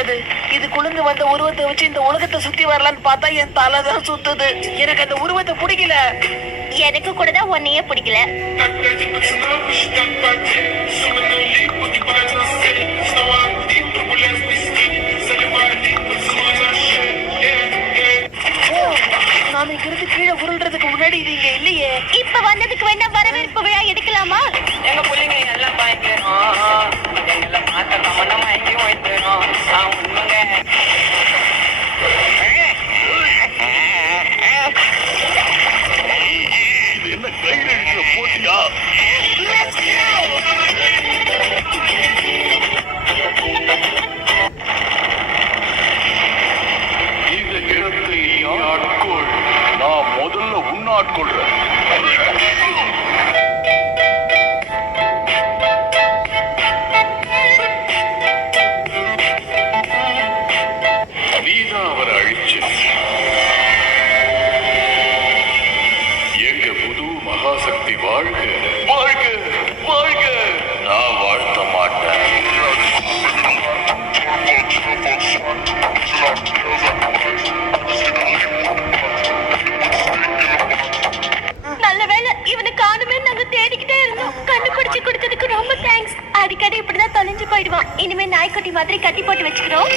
அது? இது குழுந்து வந்த உருவத்தை வச்சு இந்த உலகத்தை சுத்தி வரலான்னு பார்த்தா என் தலை தான் சுத்துது. எனக்கு அந்த உருவத்தை பிடிக்கல. எனக்கு கூட தான் ஒன்னையே பிடிக்கல. நாம இங்கிருந்து கீழே உருள்றதுக்கு முன்னாடி இது இங்க இல்லையே. இப்ப வந்ததுக்கு வேணா வரவேற்பு விழா எடுக்கலாமா? எங்க பிள்ளைங்க எல்லாம் பயங்கரம். எங்களை பார்த்த கமனமா எங்கேயும் வைக்கிறோம். உண்மைங்க. இது என்ன கயிறு இருக்கிற போட்டியா? இந்த இடத்தை நீ ஆட்கொள். நான் முதல்ல உன்னாட்கொள்றேன். நீதான் அவரை அழிச்சு எங்க புது மகாசக்தி வாழ்க வாழ்க வாழ்க. நான் வாழ்த்த மாட்டேன். நல்ல வேளை இவனை காணுமே நாங்க தேடிக்கிட்டே இருந்தோம். கண்டுபிடிச்சு கொடுத்ததுக்கு ரொம்ப தேங்க்ஸ். அடிக்கடி இப்படிதான் தொலைஞ்சு போயிடுவான். இனிமே நாய்க்குட்டி மாதிரி கட்டி போட்டு வச்சுக்கிறோம்.